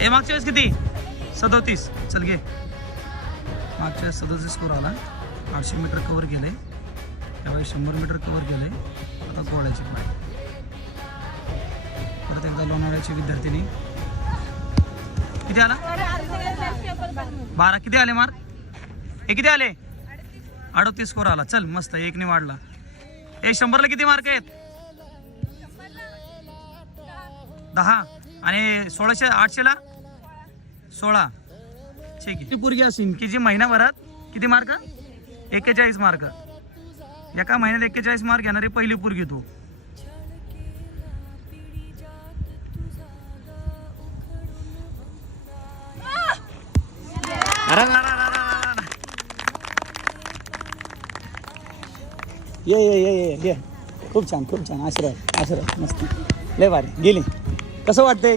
हे मागच्या वेळेस किती 37. चल घे. मागच्या वेळेस 37 स्कोर आला. 800 मीटर कव्हर केलंय. त्यावेळेस 100 मीटर कव्हर केलंय. आता गोळ्याची पाय. परत एकदा लोणावळ्याची विद्यार्थिनी. किती आला 12. किती आले मार्क? हे किती आले 38 स्कोर आला. चल मस्त, एकने वाढला. 100ला किती मार्क आहेत? 10. आणि 1600 800ला 16. ठीक आहे. ती पोरगी असेल की जी महिनाभरात किती मार्क? 41 मार्क. एका महिन्यात 41 मार्क घेणारी पहिली पोरगी तू. ये खूप छान आशीर्वाद मस्त लय भारी गेली. कसं वाटतंय?